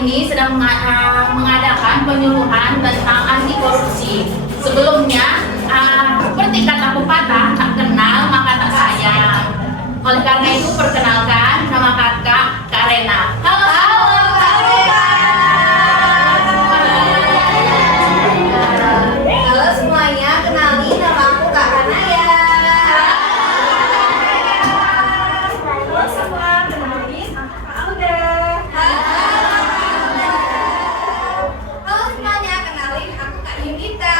ini sedang mengadakan penyuluhan tentang anti korupsi. Sebelumnya, seperti kata pepatah, tak kenal maka tak sayang. Oleh karena itu, perkenalkan nama kakak Kak Rena. Halo, Kak Rena. Halo semuanya, kenalin nama aku Kak Anaya. Halo semua, kenalin aku Kak Alda. Halo semuanya, kenalin aku Kak Yunita.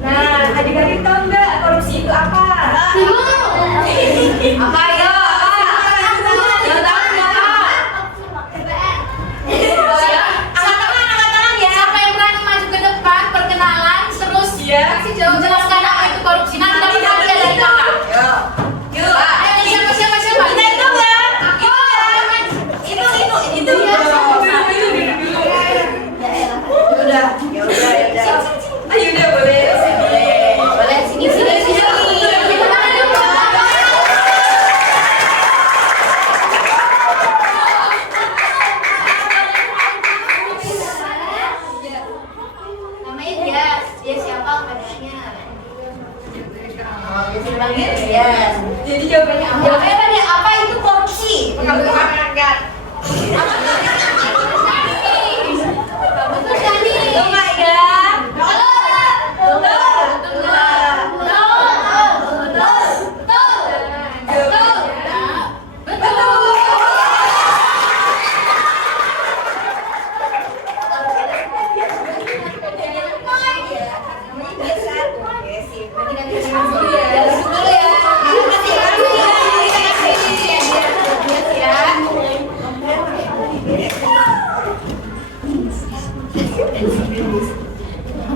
Nah, adik-adik tahu nggak korupsi itu apa? Apa ya? Siapa yang berani maju ke depan, perkenalan, terus kasih jelaskan apa itu korupsi. Nanti dapat hadiah dari kakak. Yuk. Ayo, siapa? Kita itu nggak? Itu. Udah. Ayo udah boleh. Boleh sini. Namanya dia siapa padanya? Oh, dia dipanggil Yes. Jadi jawabannya apa? Jawabannya apa itu korupsi? Betul nggak ya?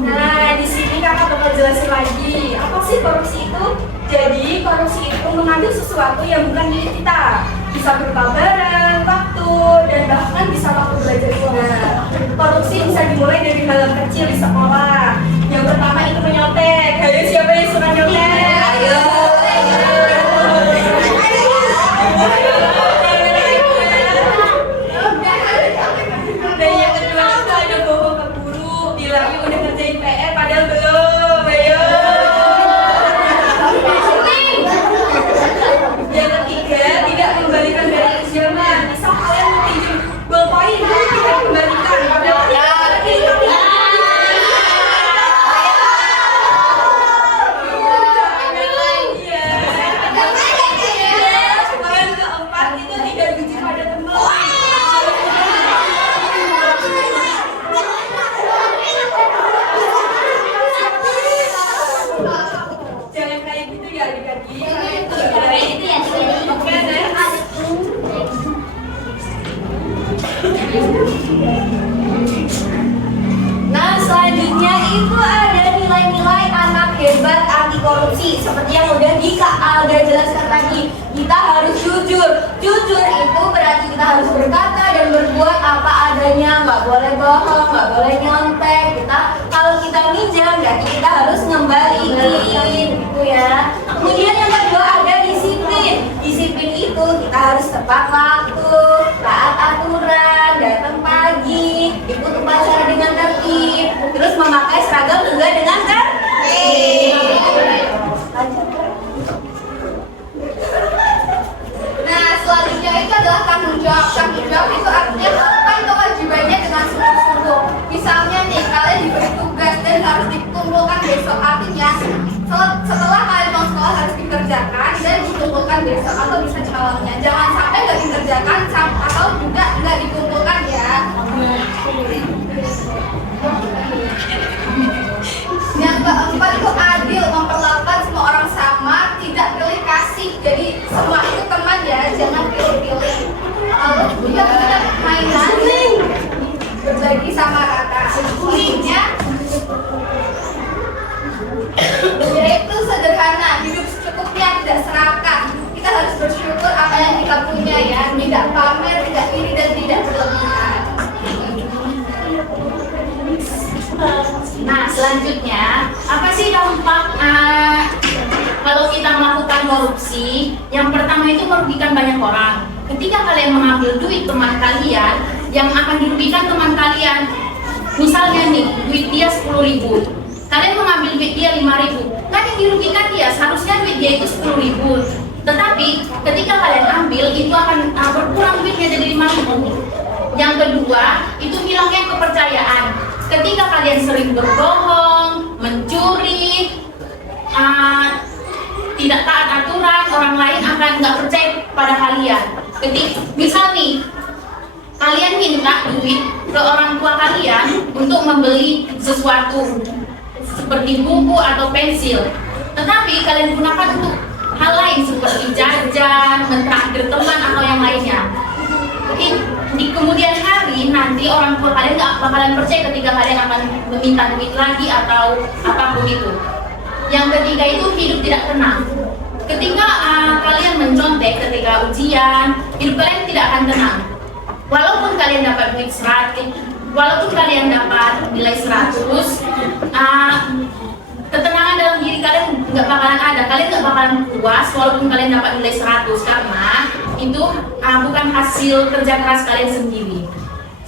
Nah, di sini kakak bakal jelasin lagi. Apa sih korupsi itu? Jadi, korupsi itu mengambil sesuatu yang bukan milik kita. Bisa berupa barang, waktu, dan bahkan bisa waktu belajar juga. Korupsi bisa dimulai dari hal kecil di sekolah. Yang pertama itu menyontek. Ayo, siapa yang suka nyontek? Ayo. Dan yang kedua itu ada bohong ke guru, bilangnya udah ngerjain PR padahal belum. Ayo. Yang ketiga, tidak mengembalikan dari pinjaman. Misal kalian mau pinjam ballpoint, tidak kembalikan padahal Iya. Dan keempat itu tidak jujur pada teman. Jangan kayak gitu ya adik-adik. Oke, next. Nah, selanjutnya itu ada nilai-nilai anak hebat anti korupsi. Seperti yang udah Kak Alda jelaskan tadi, kita harus jujur. Jujur itu berarti kita harus berkata dan berbuat apa adanya. Nggak boleh bohong, nggak boleh nyontek. Kalau kita minjam, berarti kita harus ngembaliin, gitu ya. Kemudian yang kedua ada disiplin. Disiplin itu kita harus tepat waktu, taat aturan, datang pagi, ikut upacara dengan tertib, terus memakai seragam juga dengan tertib. Nah, selanjutnya itu adalah tanggung jawab. Tanggung jawab itu artinya melakukan kewajibannya dengan sungguh-sungguh. Misalnya nih, kalian diberi tugas dan harus dikumpulkan besok. Artinya setelah kalian mau sekolah harus dikerjakan dan dikumpulkan besok atau bisa calonnya. Jangan sampai nggak dikerjakan atau juga nggak dikumpulkan ya. Yang keempat itu adil, memperlakukan semua orang sama, tidak pilih kasih. Jadi semua itu teman ya, jangan pilih-pilih. Lalu juga punya mainan berbagi sama rata. Intinya yaitu sederhana, hidup secukupnya, tidak serakah. Kita harus bersyukur apa yang kita punya ya, tidak pamer, tidak iri dan tidak berlebihan. Nah, selanjutnya apa sih dampak kalau kita melakukan korupsi, yang pertama itu merugikan banyak orang. Ketika kalian mengambil duit teman kalian, yang akan dirugikan teman kalian. Misalnya nih, duit dia 10.000, kalian mengambil duit dia 5.000, kan yang dirugikan dia, seharusnya duit dia itu 10.000. Tetapi ketika kalian ambil, itu akan berkurang duitnya jadi 5.000. Yang kedua, itu hilangnya kepercayaan. Ketika kalian sering berbohong, mencuri, tidak taat aturan, orang lain akan nggak percaya pada kalian. Misal nih, kalian minta duit ke orang tua kalian untuk membeli sesuatu seperti buku atau pensil, tetapi kalian gunakan untuk hal lain seperti jajan, mentraktir teman atau yang lainnya. Jadi di kemudian hari nanti orang tua kalian nggak bakalan percaya ketika kalian akan meminta duit lagi atau apapun itu. Yang ketiga itu hidup tidak tenang. Ketika kalian mencontek ketika ujian, hidup kalian tidak akan tenang. Walaupun kalian dapat duit 100, walaupun kalian dapat nilai 100, ketenangan dalam diri kalian nggak bakalan ada. Kalian nggak bakalan puas walaupun kalian dapat nilai 100, karena itu bukan hasil kerja keras kalian sendiri.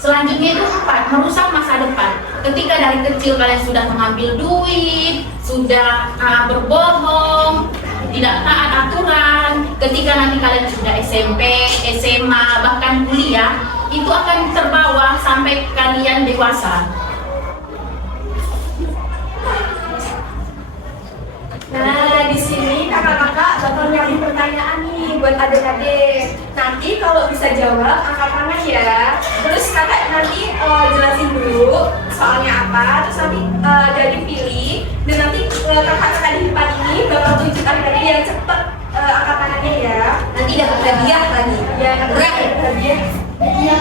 Selanjutnya itu 4, merusak masa depan. Ketika dari kecil kalian sudah mengambil duit, sudah berbohong, tidak taat aturan, ketika nanti kalian sudah SMP, SMA, bahkan kuliah, itu akan terbawa sampai kalian dewasa. Nah, di sini kakak-kakak bakal nyari pertanyaan nih buat adik-adik. Nanti kalau bisa jawab, angkat tangan ya. Terus kakak nanti jelasin dulu soalnya apa, terus nanti dari pilih, dan nanti kakak-kakak di depan ini bakal tunjuk adik-adik yang cepet angkat tangannya ya. Nanti dapat hadiah lagi. Ya, dapat hadiah. Ya,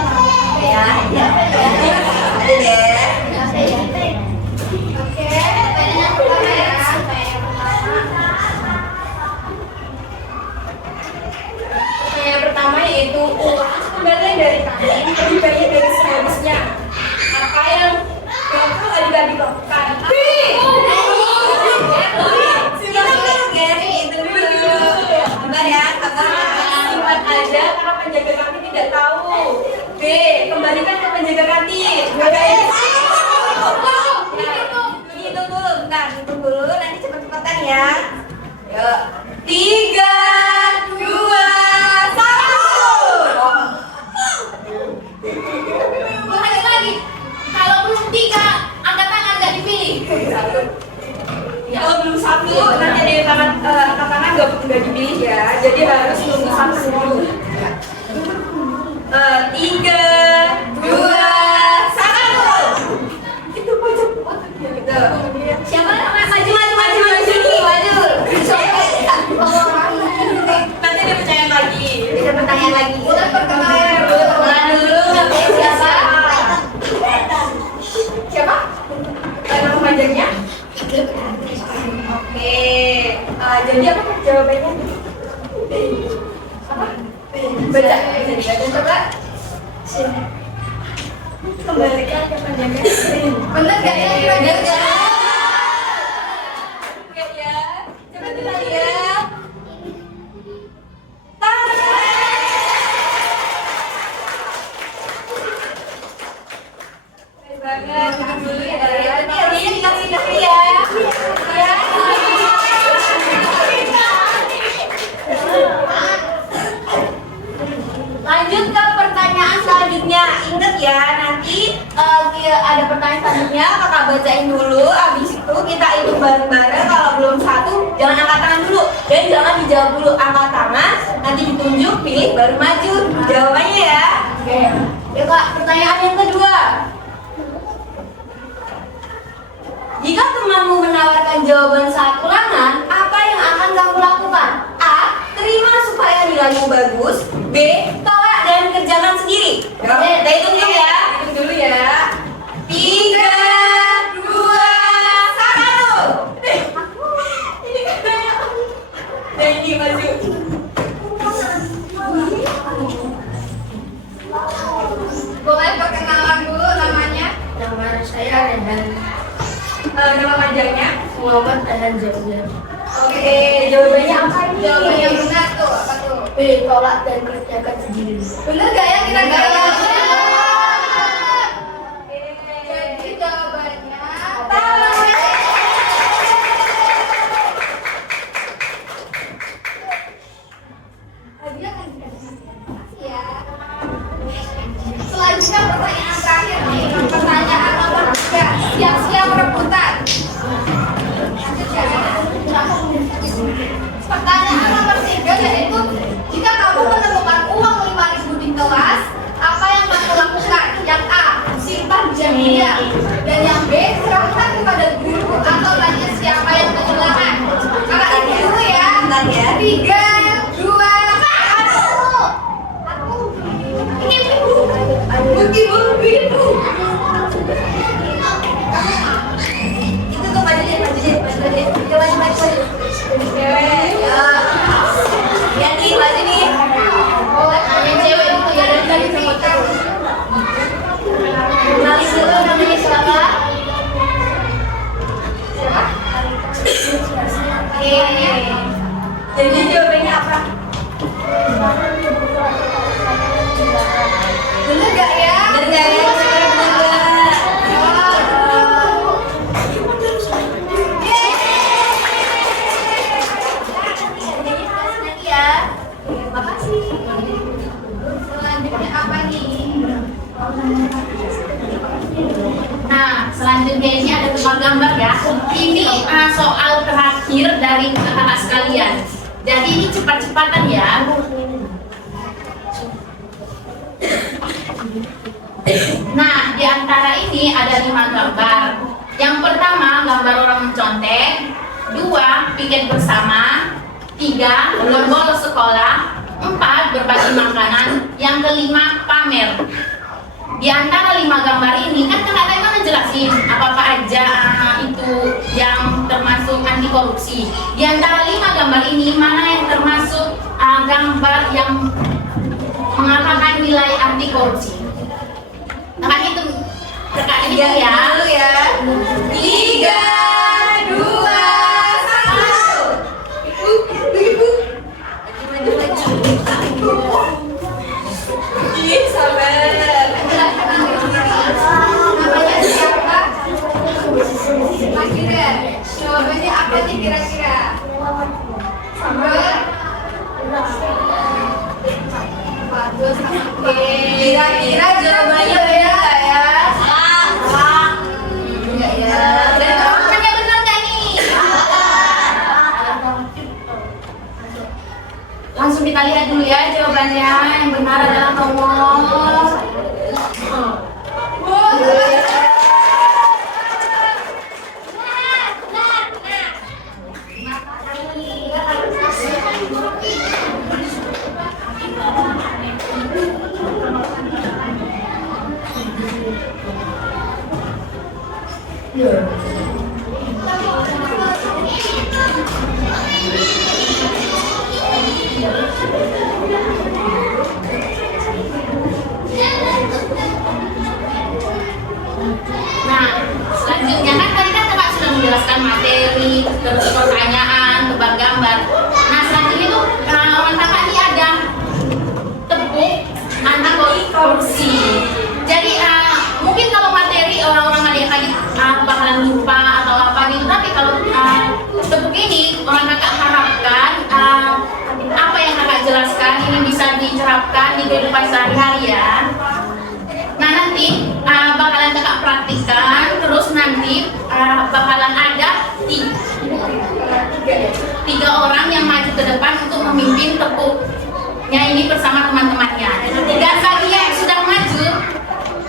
ya. Ada deh. Oke, pertanyaan pertama ya. Yang pertama yaitu uang kembalian dari kami lebih banyak dari seharusnya. Apa yang bakal adik-adik lakukan? Simpan aja karena penjaga kantin tidak tahu. B. Kembalikan ke penjaga kantin. Hitung dulu, bentar, hitung dulu, nanti cepet-cepetan ya. Yuk, 3, 2, 1. Ulangi lagi. Kalau belum 3, angkat tangan nggak dipilih. Kalau belum 1, nanti ada yang angkat tangan nggak dipilih ya. Jadi harus nunggu 1 dulu. 3, 2, 1. Itu pojok. Gitu. Siapa maju sini, maju. Nanti ada pertanyaan lagi. Ada pertanyaan lagi. Perkenalan dulu. Siapa? Siapa? Nama panjangnya? Oke. Jadi apa jawabannya? Apa? Baca. Coba. Kembalikan ke panjangnya. Bener gak ya? Bener gak? Oke ya. Coba kita lihat. Baik banget. Duduk dulu ya. Nanti hadiahnya dikasih ya. Ya. Lanjut ke pertanyaan selanjutnya. Ingat ya, nanti ada pertanyaan selanjutnya, kakak bacain dulu. Abis itu kita hitung bareng-bareng. Kalau belum 1, jangan angkat tangan dulu. Dan jangan dijawab dulu, angkat tangan. Nanti ditunjuk, pilih, baru maju. Jawabannya ya. Oke. Ya kak, pertanyaan yang kedua. Jika temanmu menawarkan jawaban saat ulangan, apa yang akan kamu lakukan? A. Terima supaya nilaimu bagus. B. Tolak dan kerjakan sendiri. Oke, kita hitung dulu ya. Hitung dulu ya. 3, 2, 1. Ini kan kayak. Nah ini maju. Boleh perkenalan dulu namanya? Nama saya Rehan Nama panjangnya? Muhammad Rehan Jauhnya. Oke, jawabannya apa nih? Jawaban yang benar tuh apa tuh? B. Tolak dan kerjakan sendiri. Bener gak ya kira-kira? Bener. Jadi jawabannya hadiah kan dikasih. Makasih ya. Selanjutnya pertanyaan terakhir nih. Pertanyaan nomor 3. Siap-siap rebutan. Lanjut ya. Pertanyaan nomor 3 yaitu jika kamu menemukan uang 5.000 di kelas, apa yang kamu lakukan? Yang A, simpan dia. Dan yang B, serahkan kepada guru atau tanya siapa yang kehilangan. Kakak ini dulu ya. Bentar ya. 3, 2, 1. Aku ingin ibu. Ibu. Itu tuh maju deh. Coba maju. Ya nih, maju nih. Oh, yang cewek itu ya dari tadi sempat terus. Kenalin dulu namanya siapa? Oke. Jadi jawabannya apa? Bener gak ya? Bener nggak ya? Bener nggak? Nanti ya. Terima kasih. Selanjutnya apa nih? Nah, selanjutnya ini ada tebak gambar ya. Ini soal terakhir dari kakak sekalian. Jadi ini cepat-cepatan ya. Nah, di antara ini ada 5 gambar. Yang pertama, gambar orang mencontek. 2, piket bersama. 3, bolos sekolah. 4, berbagi makanan. Yang kelima, pamer. Di antara 5 gambar ini kan kakak tadi mana jelasin apa aja itu yang termasuk anti korupsi. Di antara 5 gambar ini mana yang termasuk gambar yang mengatakan nilai anti korupsi? Kakak hitung, kakak hitung ya. Dulu ya. 3, 2, 1. Ih, sabar. Namanya siapa? Maju deh. Jawabannya apa nih kira-kira? Sabar. Bagus. Oke. Kira-kira jawabannya benar nggak ya? Salah. Enggak ya. Dan jawabannya benar nggak nih? Langsung kita lihat dulu ya jawabannya. Yang benar adalah nomor. Nah, selanjutnya kan tadi kan kakak sudah menjelaskan materi, terus pertanyaan, tebak gambar. Nah, selanjutnya tuh orang kakak ini ada tepuk anti korupsi. Jadi mungkin kalau materi orang-orang adik-adik bakalan lupa atau apa gitu, tapi kalau tepuk ini orang kakak harapkan apa yang kakak jelaskan ini bisa diterapkan di kehidupan sehari-hari ya. Nah, nanti bakalan kakak praktikan, terus nanti bakalan ada 3 orang yang maju ke depan untuk memimpin tepuknya ini bersama teman-temannya. 3 lagi yang sudah maju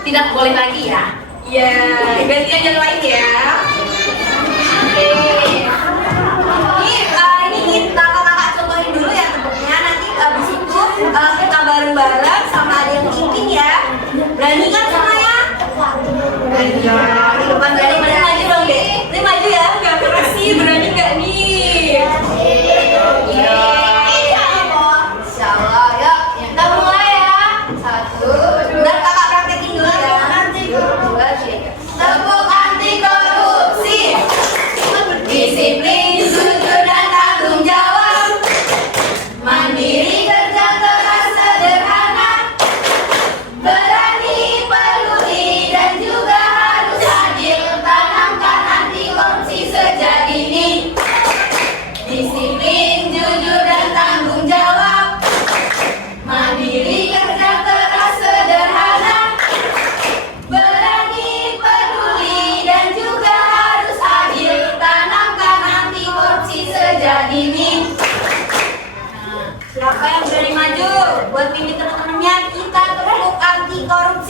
tidak boleh lagi ya. Iya, gantian yang lain ya. Oke. Ini kita kakak contohin dulu ya tepuknya. Nanti abis itu kita bareng-bareng sama ada yang mimpin ya. Berani kan semuanya? Berani ya. Di depan berani maju dong deh. Ini maju ya. Gak keras sih. Berani gak nih? Iya. Insya Allah. Yuk, kita mulai ya. 1. Bentar kakak praktekin dulu ya. 2, 3. Tepuk anti korupsi. Disiplin, jujur dan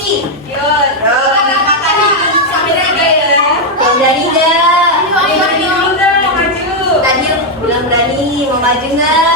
korupsi. Yuk, sampai tiga ya. Yang berani nggak? Yang berani dulu nggak mau maju? Tadi bilang berani, mau maju nggak?